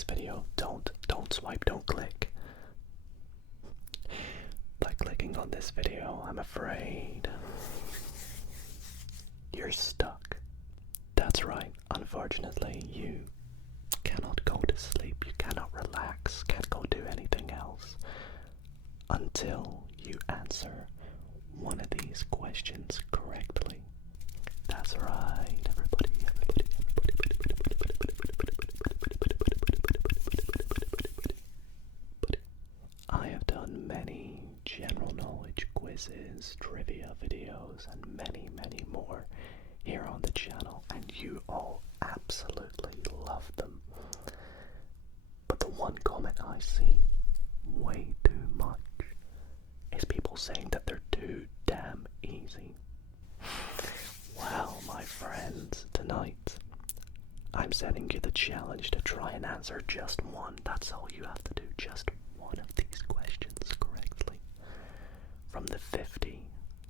this video, don't swipe, don't click. By clicking on this video, I'm afraid you're stuck. That's right, unfortunately, you cannot go to sleep, you cannot relax, can't go do anything else until you answer one of these questions correctly. That's right, everybody. I have done many general knowledge quizzes, trivia videos, and many more here on the channel, and you all absolutely love them. But the one comment I see way too much is people saying that they're too damn easy. Well, my friends, tonight I'm setting you the challenge to try and answer just one. That's all you have to do, just one of these questions correctly from the 50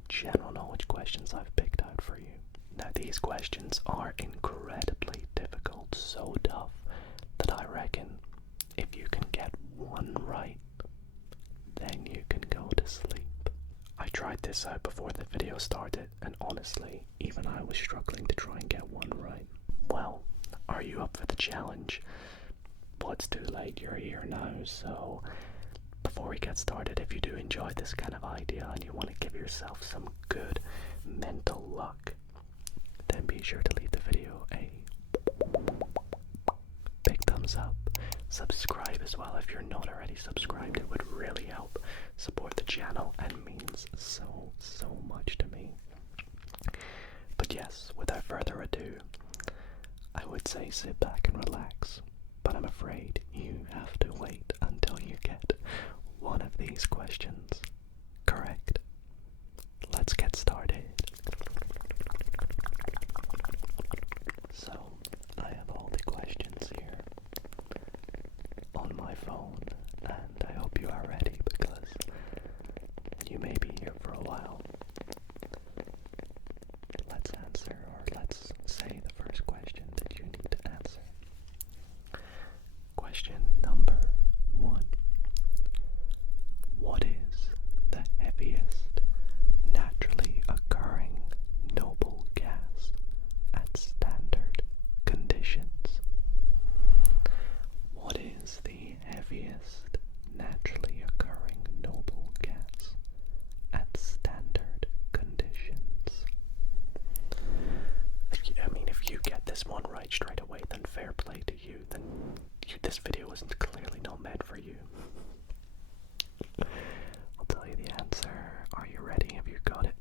general knowledge questions I've picked out for you. Now, these questions are incredibly difficult, so tough that I reckon if you can get one right, then you can go to sleep. I tried this out before the video started, and honestly, even I was struggling to try and get one right. Well, are you up for the challenge? Well, it's too late, you're here now, so before we get started, if you do enjoy this kind of idea and you want to give yourself some good mental luck, then be sure to leave the video a big thumbs up. Subscribe as well if you're not already subscribed. It would really help support the channel and means so much to me. But yes, without further ado, I would say sit back and relax, but I'm afraid you have to wait until you get one of these questions correct. Let's get started. So, I have all the questions here on my phone, and I hope you are ready because you may be here for a while. Let's answer, or let's say the first question that you need to answer. Question number 1. What is the heaviest naturally occurring noble gas at standard conditions? What is the heaviest naturally occurring noble gas at standard conditions? If you get this one right straight away, then fair play to you. Then this video is clearly not meant for you. I'll tell you the answer. Are you ready? Have you got it?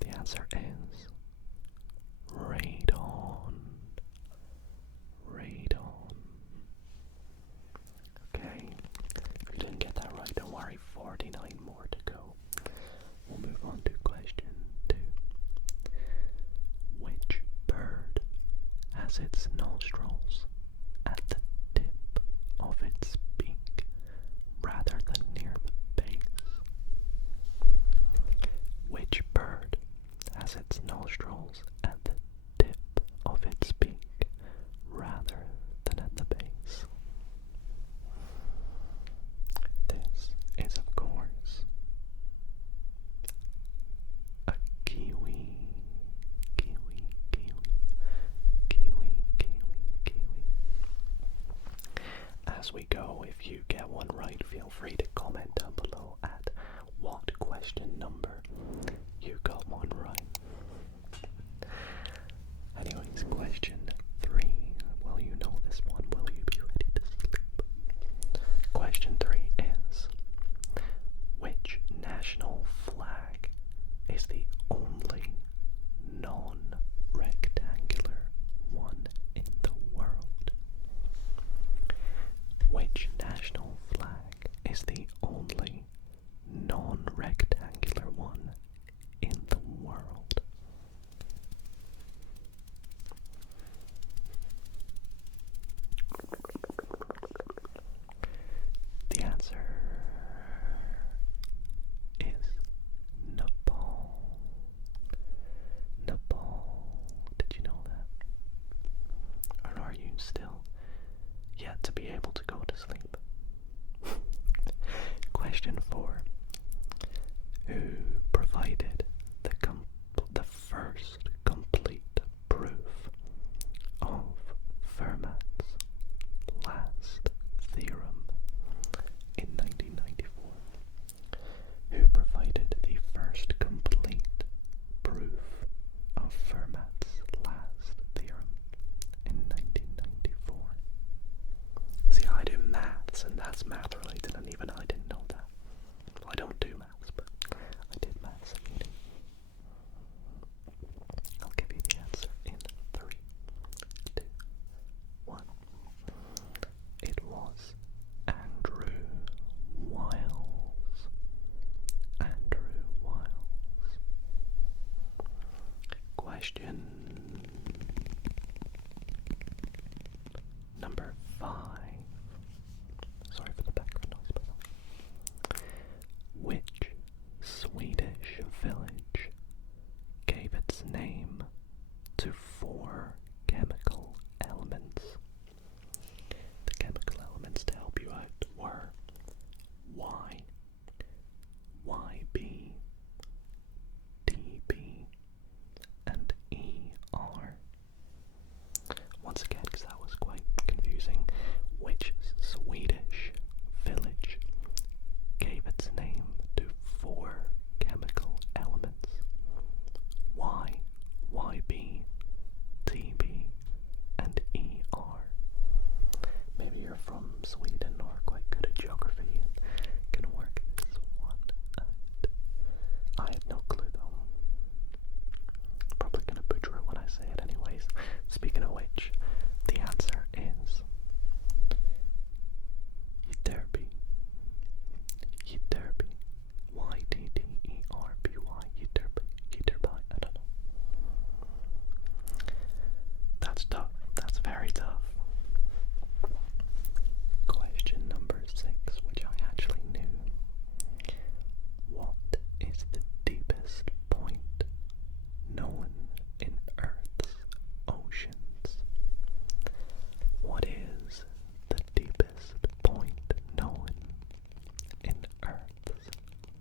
The answer is radon. Radon. Okay. If you didn't get that right, don't worry. 49 more to go. We'll move on to question 2. Which bird has its nostrils at the tip of its beak rather than near the base? Which bird has its nostrils at the tip of its beak rather than at the base? This is, of course, a kiwi. Kiwi, kiwi, kiwi, kiwi, kiwi. As we go, if you get one right, feel free to comment down below at what question number you got one right. Anyways, question 3. Well, you know this one. Will you be ready to sleep? Question 3 is, which national flag is the only non-rectangular one in the world? Which national flag is the only non-rectangular one in the world? to be able to go to sleep. Question 4. Who provided the first complete proof of Fermat's last theorem in 1994? Who provided the first complete proof of Fermat's last theorem in 1994? See, I do maths, and that's math related, and even I didn't know that. Well, I don't do maths, but I did maths at uni. I'll give you the answer in 3, 2, 1. It was Andrew Wiles. Andrew Wiles. Question number 5. Sorry for the background noise, by the way. Which Swedish village gave its name to 4 chemical elements? The chemical elements, to help you out, were Y, YB, DB, and ER. Once again, because that was quite confusing, which Swedish village gave its name to 4 chemical elements? Y, YB, TB, and ER. Maybe you're from Sweden or quite good at geography and can work this one out. I had no clue though. Probably gonna butcher it when I say it anyways. Speaking of which, the answer is Ytterby. Ytterby. Y-T-T-E-R-B-Y. Ytterby. Ytterby. I don't know. That's tough. That's very tough. Question number 6, which I actually knew. What is the deepest point known in Earth's oceans? What is the deepest point known in Earth's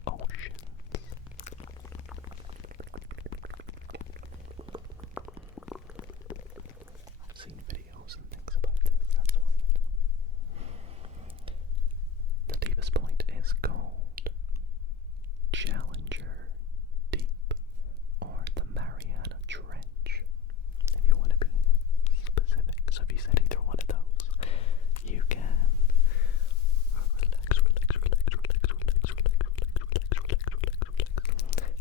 oceans? I've seen videos and things about this, that's why I know. The deepest point is called Challenger Deep, or the Mariana Trench, if you want to be specific. So if you said either one of those, you can relax,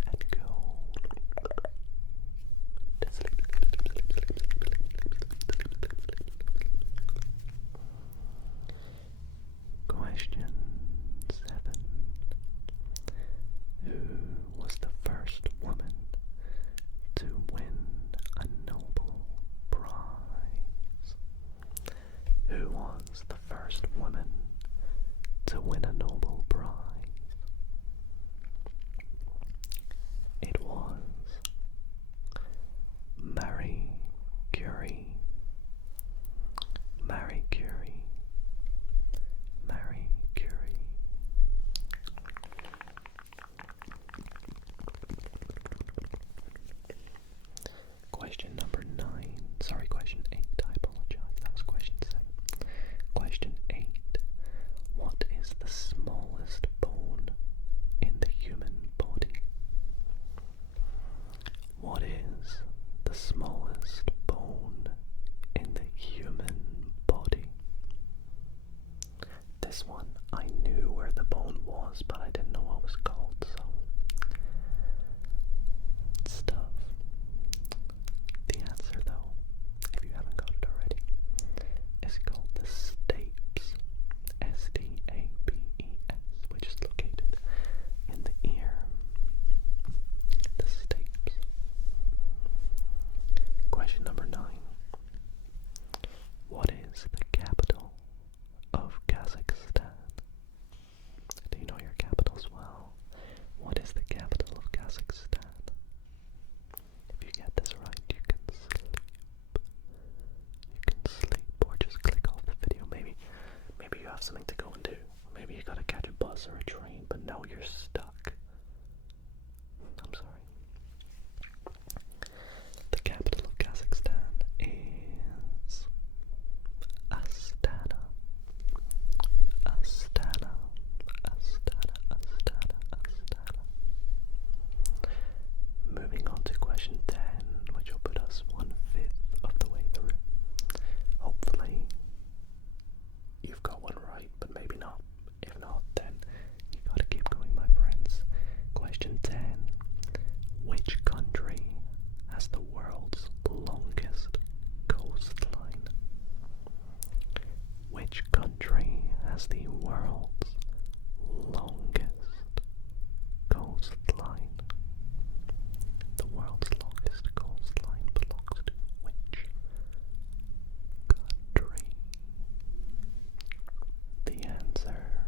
and go to sleep. Question 7. Who was the first woman to win a Nobel Prize? Who was the first woman to win a Nobel Prize? It was Marie Curie. Marie Curie. Marie Curie. Question number 9. Sorry, question 8. I apologize. That was question 7. Question 8. What is the smallest bone in the human body? What is the smallest bone in the human body? This one, I knew where the bone was, but I didn't know what it was called, so it's tough. The answer, though, if you haven't got it already, is called the stapes. S-T-A-P-E-S, which is located in the ear. The stapes. Question number 9. What is the capital of Kazakhstan? Do you know your capitals? have something to go and do. Maybe you gotta catch a bus or a train, but now you're stuck. I'm sorry. The capital of Kazakhstan is Astana. Astana. Astana. Astana. Astana. Moving on to question 10, which will put us 1/5 of the way through. Hopefully, you've got one right, but maybe not. If not, then you gotta keep going, my friends. Question 10. Which country has the world's longest coastline? Which country has the world's longest coastline? The world's longest coastline belongs to which country? The answer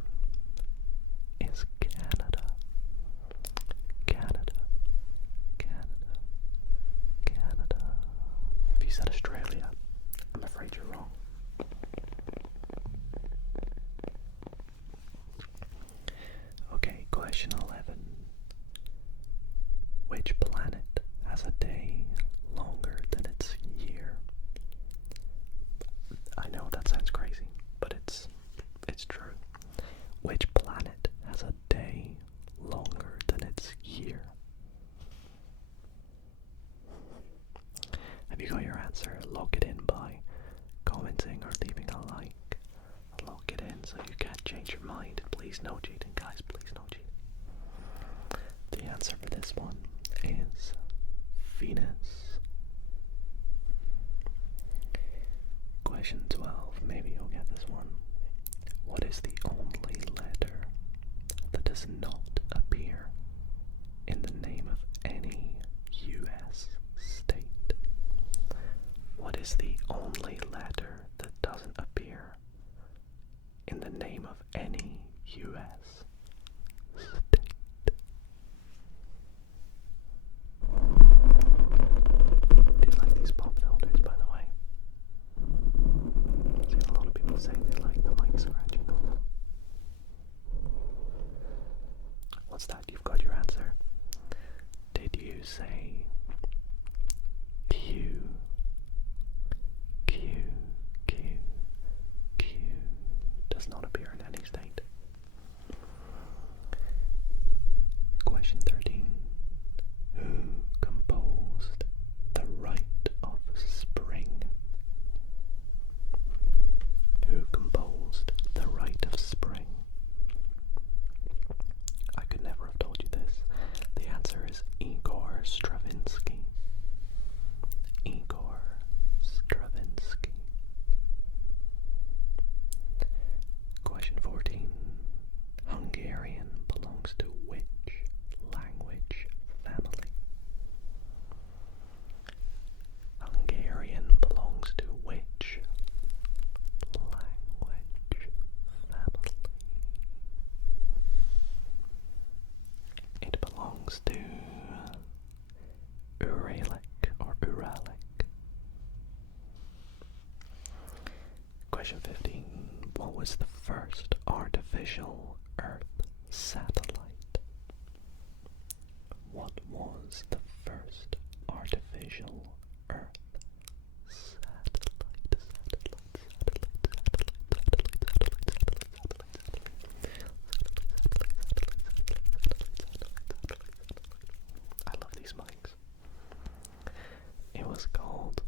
is Canada. Canada. Canada. Canada. If you said Australia, I'm afraid you're wrong. Okay, question 11. Which planet has a day longer than its year? I know that sounds crazy, but it's true. Which planet has a day longer than its year? Have you got your answer? Lock it in by commenting or leaving a like. Lock it in so you can't change your mind. Please no cheating, guys. Please no cheating. The answer for this one is Venus. Question 12. Maybe you'll get this one. What is the only letter that does not appear in the name of any U.S. state? What is the only letter that doesn't appear in the name of any U.S. state? Do you like these pop filters, by the way? I've seen a lot of people saying they like the mic scratching on them. What's that? You've got your answer. Did you say Q? Q, Q, Q does not appear in any state. Question 13. Who composed The Rite of Spring? Who composed The Rite of Spring? I could never have told you this. The answer is Igor Stravinsky. Igor Stravinsky. Question 14. Hungarian belongs to which language family? Hungarian belongs to which language family? It belongs to Uralic or Uralic. Question 15. What was the first artificial Earth satellite? What was the first artificial Earth satellite? I love these mics. It was called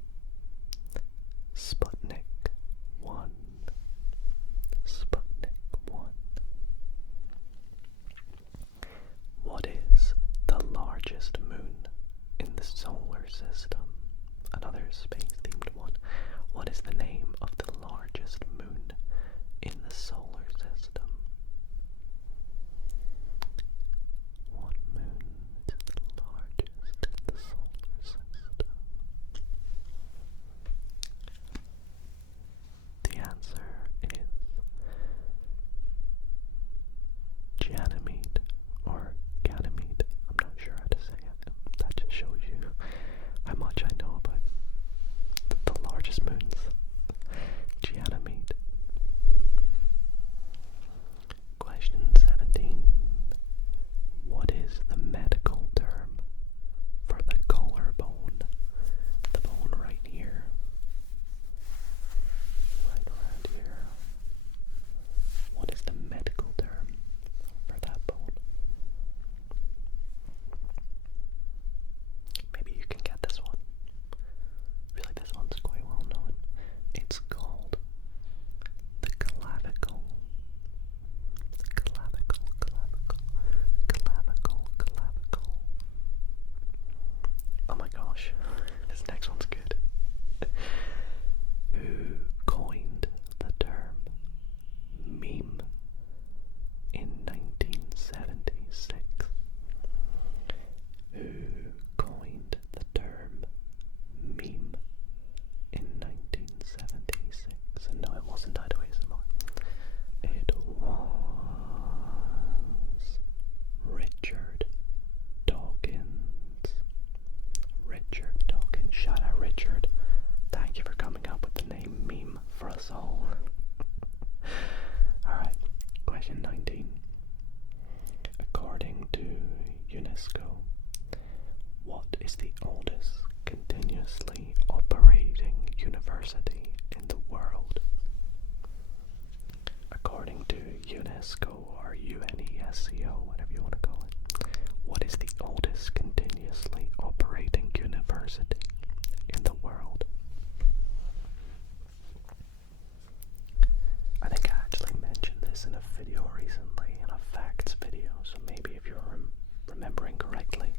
Sputnik 1. Sputnik 1. What is the largest moon? us all. Alright, question 19. According to UNESCO, what is the oldest continuously operating university in the world? According to UNESCO, or UNESCO, whatever you want to call it, what is the oldest continuously operating university in the world? I think I actually mentioned this in a video recently, in a facts video, so maybe if you're remembering correctly,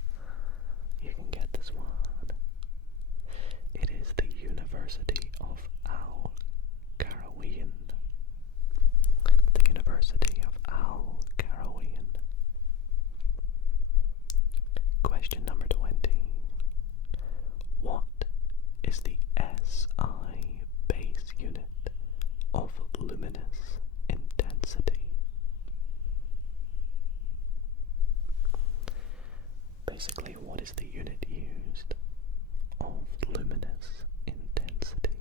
you can get this one. It is the University of Al-Qarawiyyin. The University of Al-Qarawiyyin. Question number 20. What is the SI base unit of luminous intensity? Basically, what is the unit used of luminous intensity?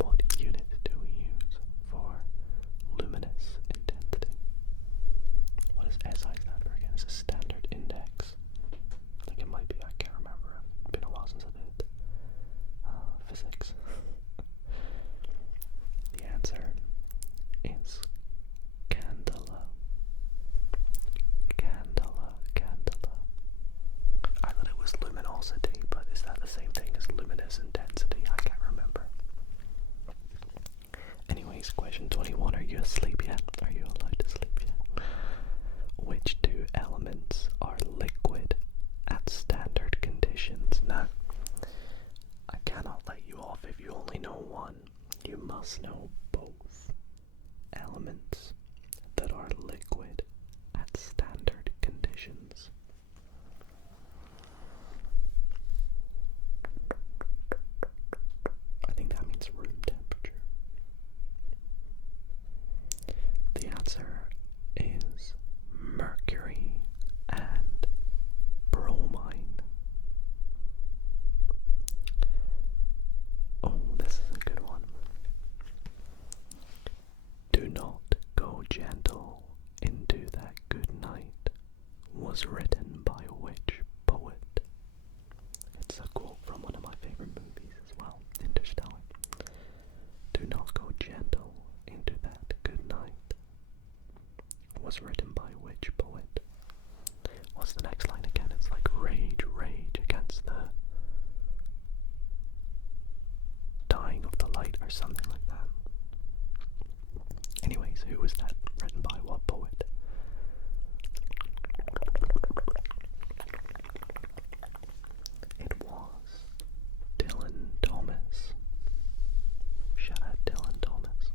What unit do we use for luminous intensity? What does SI stand for again? It's a standard index. I think it might be, I can't remember. It's been a while since I did physics. The answer is candela. Candela. I thought it was luminosity, but is that the same thing as luminous intensity? I can't remember. Anyways, question 21. Are you asleep yet? Are you allowed to sleep yet? Which two elements are liquid at standard conditions? Now, I cannot let you off if you only know one. You must know both elements that are liquid at standard conditions. I think that means room temperature. The answer is mercury and bromine. Oh, this is a good one. Do not go gentle into that good night was written by which poet? It's a quote from one of my favorite movies as well, Interstellar. Do not go gentle into that good night was written by which poet? What's the next line again? It's like rage against the dying of the light or something like that. Anyways, who was that written by? What poet? It was Dylan Thomas. Shout out Dylan Thomas.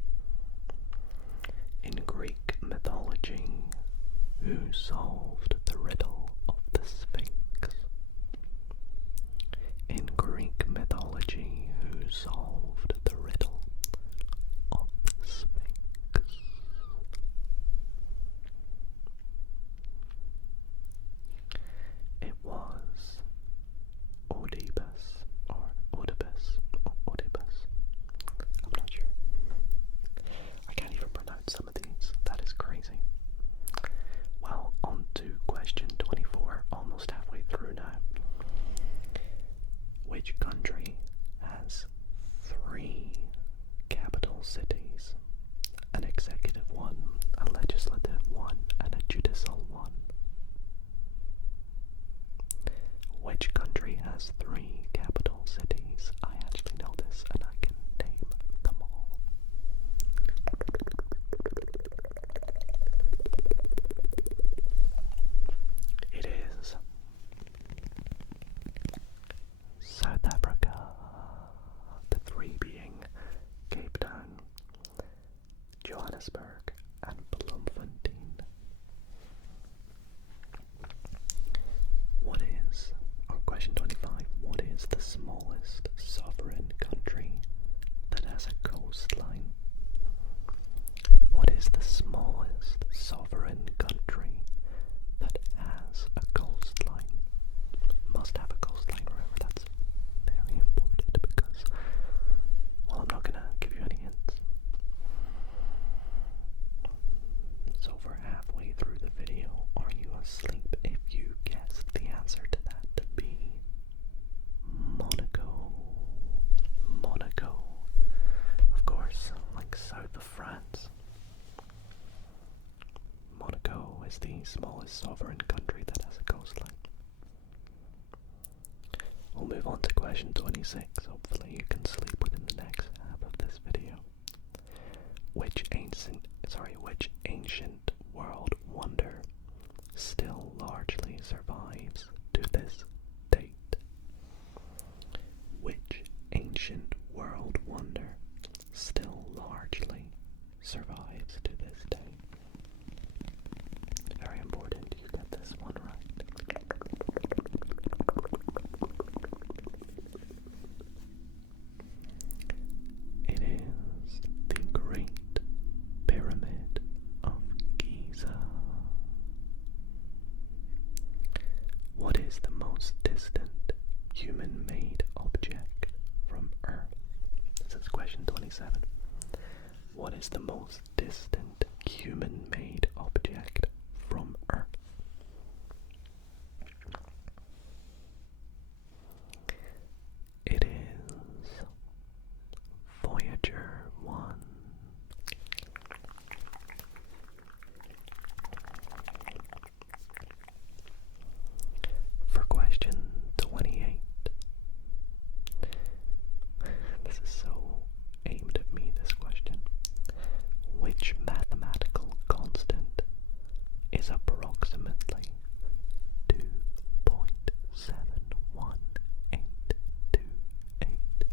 In Greek mythology, who solved the riddle of the Sphinx? In Greek mythology, who solved the riddle of the Sphinx? It was Oedipus, or Oedipus. I'm not sure. I can't even pronounce some of these. That is crazy. Well, on to question 24, almost halfway through now. Which country has 3 capital cities? An executive one, a legislative one, and a judicial one. Which country has 3 capital cities? I actually know this and I can name them all. It is South Africa, the 3 being Cape Town, Johannesburg, and Bloemfontein. What is, or question 25, what is the smallest sovereign country that has a coastline? What is the smallest sovereign country that has a coastline? Must have a coastline, remember, that's very important because, well, answer to that to be Monaco. Monaco. Of course, like south of France. Monaco is the smallest sovereign country that has a coastline. We'll move on to question 26. Hopefully you can sleep within the next half of this video. Which ancient world wonder still largely survives to this date? Which ancient world wonder still largely survives to this day? Very important you get this one right. It is the Great Pyramid of Giza. What is the most distant human-made object from Earth? This is question 27. What is the most distant human-made object from Earth? It is Voyager 1. For question 28. This is so aimed at me, this question. Which mathematical constant is approximately 2.71828?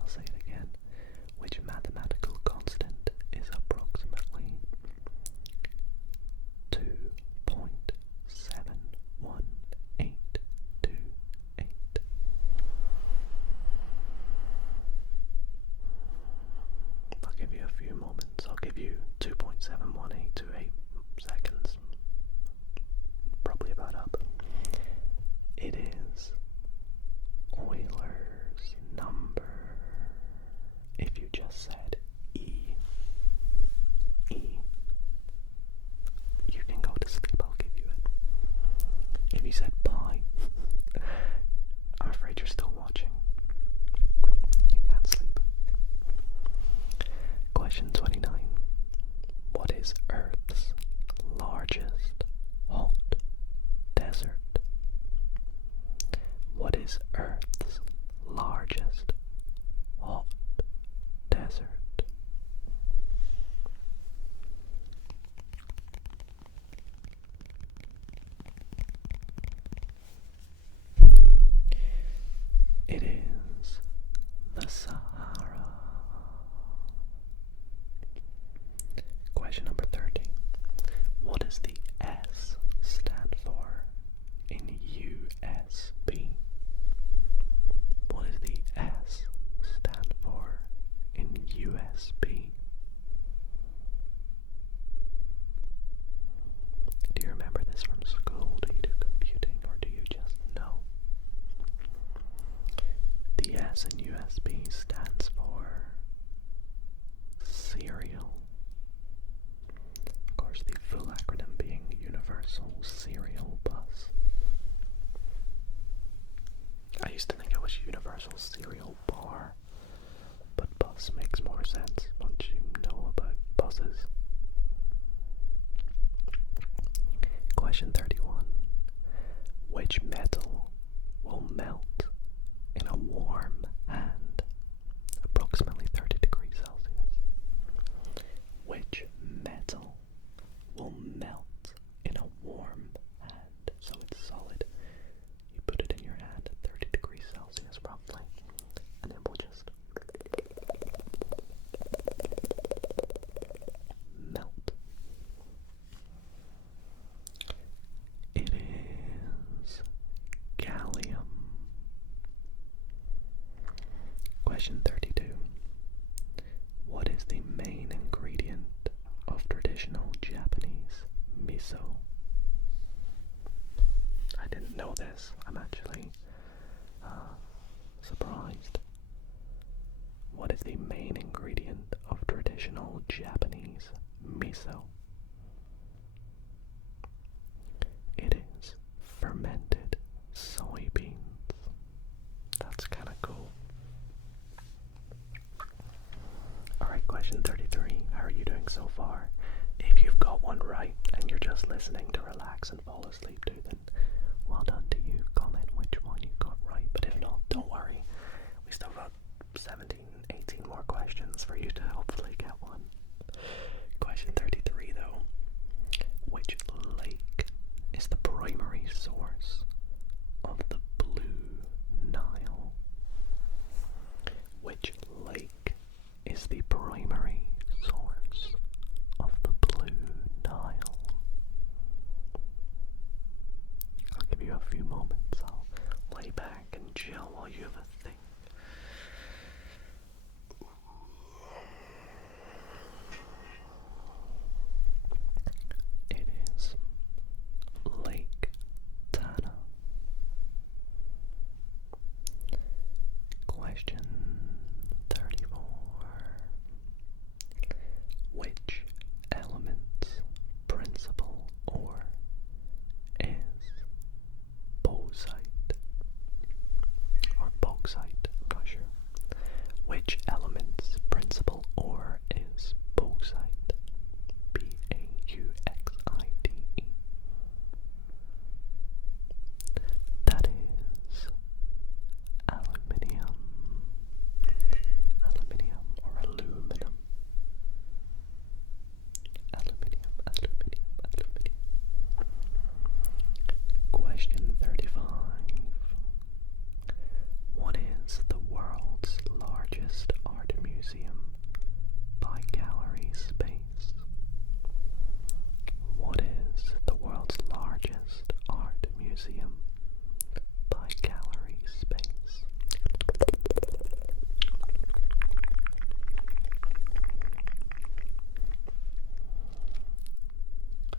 I'll say it again. Which mathematical constant is approximately 2.71828? I'll give you a few moments. I'll give you 2.71828 seconds. Probably about up. It is Euler's number. If you just said E, you can go to sleep, I'll give you it. If you said pi, I'm afraid you're still watching. You can't sleep. Question 29. What is Earth's largest hot desert? What is Earth's largest hot desert? It is the Sahara. Question number 30. What does the S stand for in USB? What does the S stand for in USB? Do you remember this from school? Do you do computing, or do you just know? The S in USB stands for serial. Of course, the full acronym being Universal Serial Bus. I used to think it was Universal Serial Bar, but bus makes more sense once you know about buses. Question 31. Which metal will melt in a warm hand, approximately 30 degrees Celsius? Which metal will melt in a warm hand, so it's solid? You put it in your hand at 30 degrees Celsius roughly, and it will just melt. It is gallium. Question 32. What is the main ingredient of traditional Japanese miso? I didn't know this. I'm actually surprised. What is the main ingredient of traditional Japanese miso? It is fermented Alright, question 33. How are you doing so far? If you've got one right and you're just listening to relax and fall asleep to, then well done to you. Comment which one you got right, but if not, don't worry. We still got 17, 18 more questions for you to hopefully get one. Question 33 though. Which lake is the primary source of the Blue Nile? Which lake is the primary source of the Blue Nile? I'll give you a few moments. I'll lay back and chill while you have a think. It is Lake Tana. Question 34. Which element's principal ore is bauxite? Or bauxite, I'm not sure. Which element's principal ore is bauxite? Bauxite. That is aluminium. Aluminium or aluminum. Aluminium. Question 35. What is the world's largest art museum by gallery space? What is the world's largest art museum by gallery space?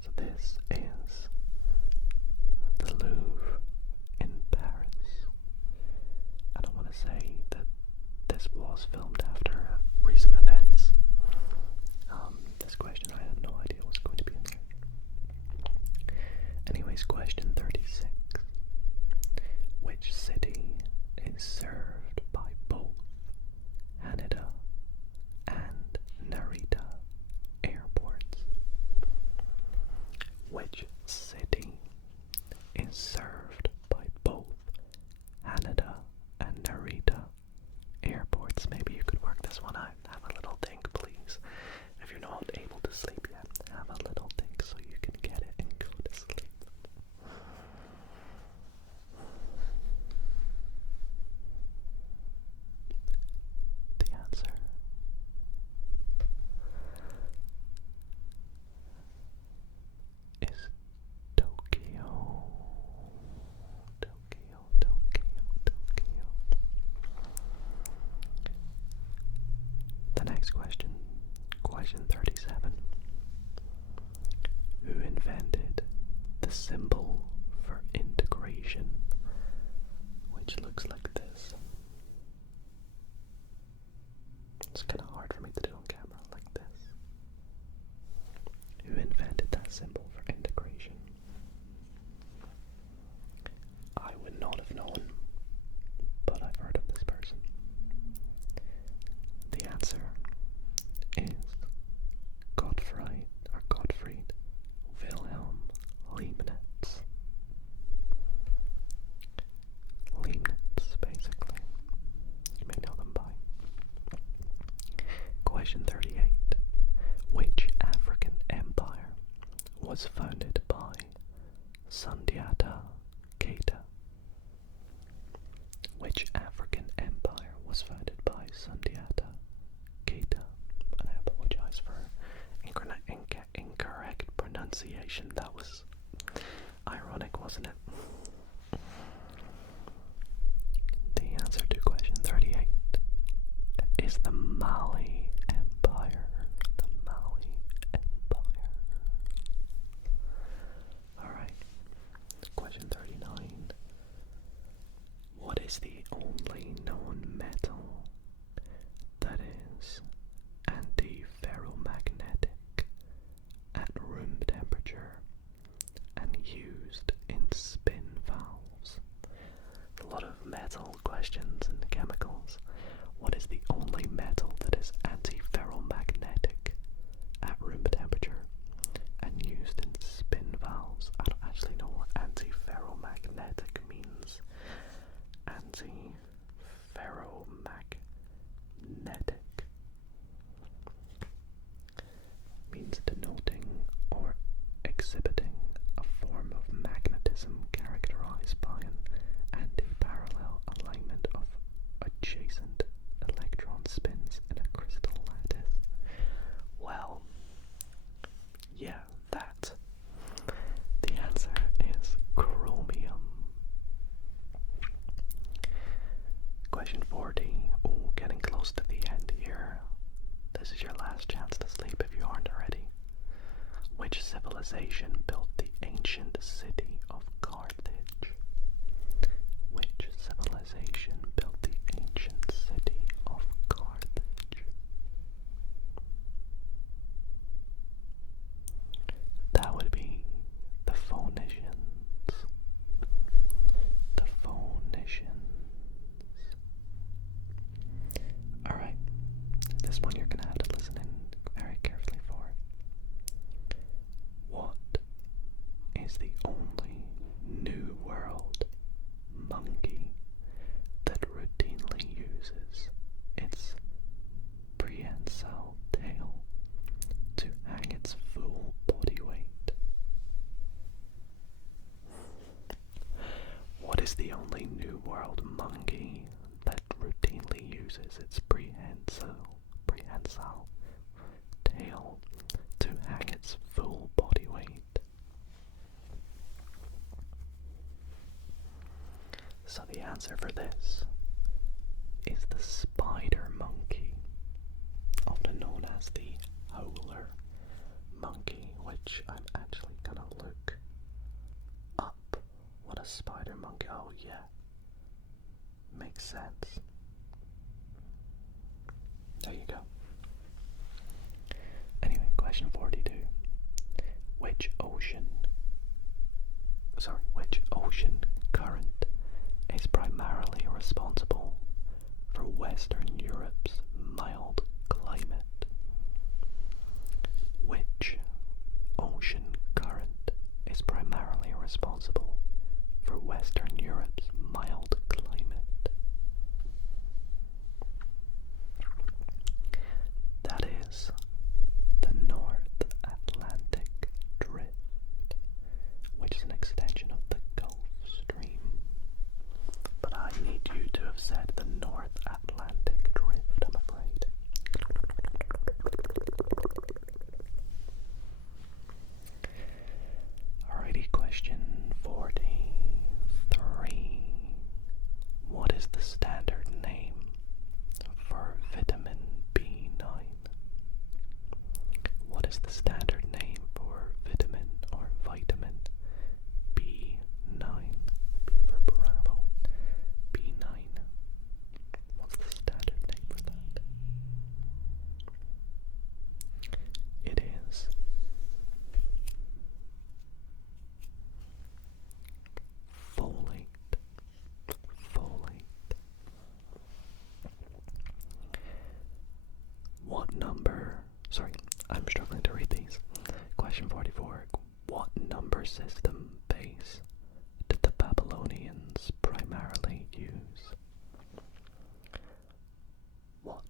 So this is the Louvre in Paris. And I want to say that this was filmed after recent events. This question I had no idea was going to be in there. Anyways, question 36. Which city is served by both Haneda and Narita airports? Which city is served by both Haneda and Narita airports? Maybe you could work this one out. Have a little think, please. If you're not able to sleep yet, have a little think so you can get it and go to sleep. The answer is Tokyo. The next question, question 37. Who invented the symbol for integration, which looks like this? It's kind of hard for me to do on camera, like this. Who invented that symbol for integration? I would not have known, but I've heard of this person. The answer is Gottfried Wilhelm Leibniz. Leibniz, basically. You may know them by. Question 38. Which African empire was founded by Sundiata Keita? Which African empire was founded by Sundiata Keita? And I apologize for incorrect pronunciation. That was ironic, wasn't it? The answer to question 38 is the Mali Empire. The Mali Empire. Alright. Question 39. What is the only known metal that is anti-ferromagnetic at room temperature and used in spin valves? A lot of metal questions and chemicals. What is the only metal that is this is your last chance to sleep if you aren't already. Which civilization built the ancient city of Carthage? Which civilization built the ancient city of Carthage? That would be the Phoenicians. The Phoenicians. Alright, this one you're gonna have to listen in very carefully for. What is the only New World monkey that routinely uses its prehensile tail to hang its full body weight? What is the only New World monkey that routinely uses its prehensile tail to hang its full body weight? So the answer for this is the spider monkey, often known as the howler monkey, which I'm actually gonna look up what a spider monkey. Oh yeah, makes sense. There you go. Anyway, question 42. Which ocean current is primarily responsible for Western Europe's mild climate? Which ocean current is primarily responsible for Western Europe's mild climate? That is the North Atlantic Drift, which is an extension of the Gulf Stream. But I need you to have said the North Atlantic Drift, I'm afraid. Alrighty, question 43. What is the standard name for vitamin B9? What is the standard name for vitamin B9? B for Bravo. B9. What's the standard name for that? It is folate. What number? Sorry, I'm struggling to read these. Question 44. What number system base did the Babylonians primarily use? What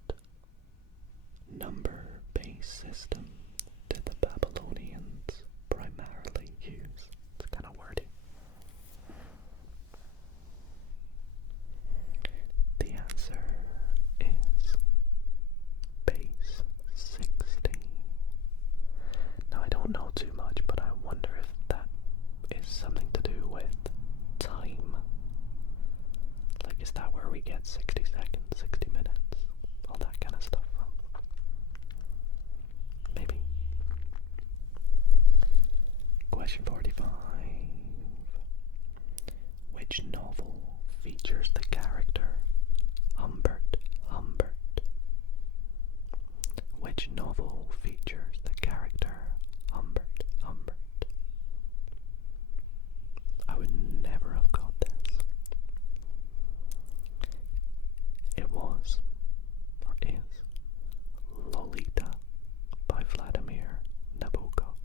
number base system did the Babylonians primarily use? It's kind of wordy. The answer is base 60. Now I don't know too much, but I wonder if that is something to do with time. Like, is that where we get 60 seconds, 60 minutes, all that kind of stuff from? Maybe. Question 45. Which novel features the character Humbert? Which novel features the character Humbert? I would never have got this. It was, or is, Lolita by Vladimir Nabokov.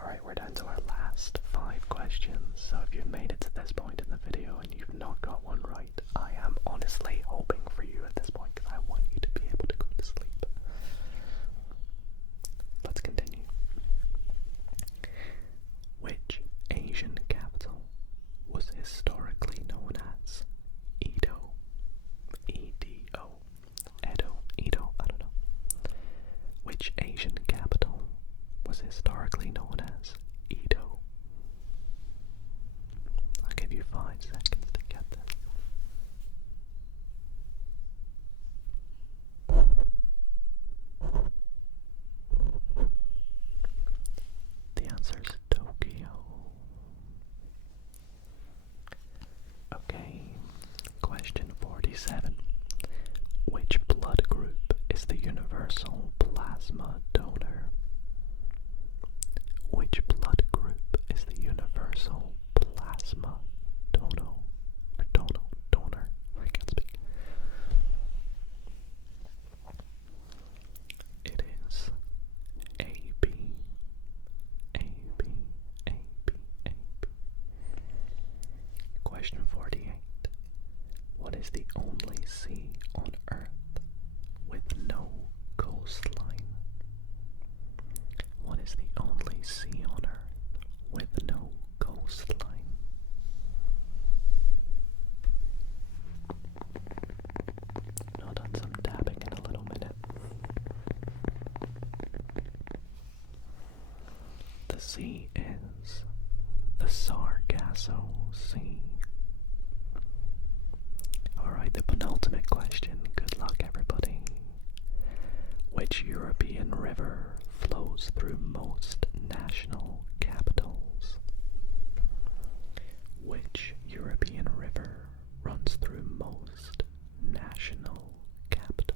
Alright, we're down to our last 5 questions, so if you've made it to this point in the video and you've not got one right, I am honestly hoping for you at this point, because I want you to be able to go to sleep. Let's continue. Which Asian capital was historically known as Edo? E-D-O. Edo, I don't know. Which Asian capital was historically known as Edo? 47. Which blood group is the universal plasma donor? Which blood group is the universal plasma donor? Donor. I can't speak. It is AB. Question 48. What is the only sea on Earth with no coastline? What is the only sea on Earth with no coastline? I'll done some tapping in a little minute. The sea is the Sargasso Sea. Alright, the penultimate question. Good luck, everybody. Which European river flows through most national capitals? Which European river runs through most national capitals?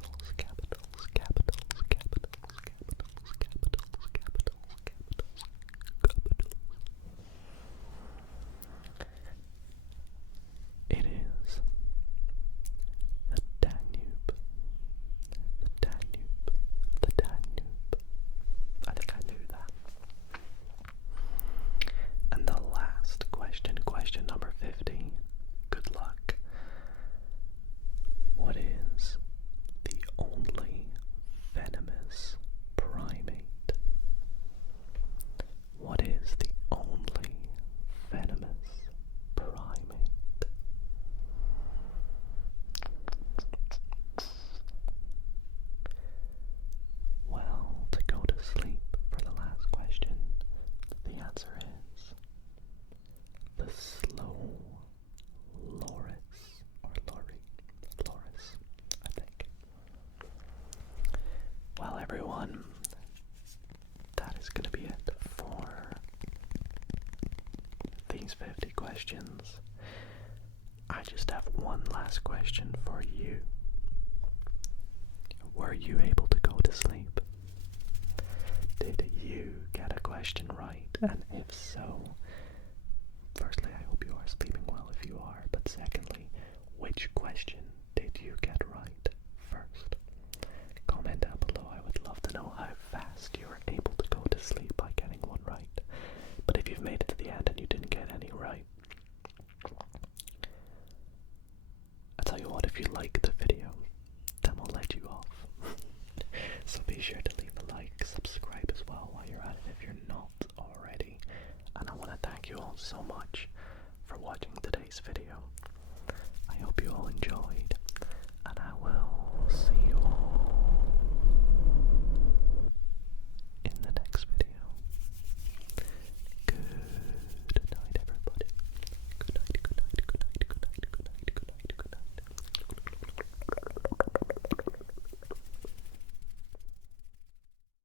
It is the Danube. I think I knew that. And the last question, question number 50. Good luck. What is the only venomous primate? What is the only venomous primate? Well, to go to sleep for the last question, the answer is the slow loris, or loris, I think. Well, everyone, that is going to be it for these 50 questions. I just have one last question for you. Were you able to go to sleep? Did you get a question right? And if so, firstly, I hope you are sleeping well if you are, but secondly, which question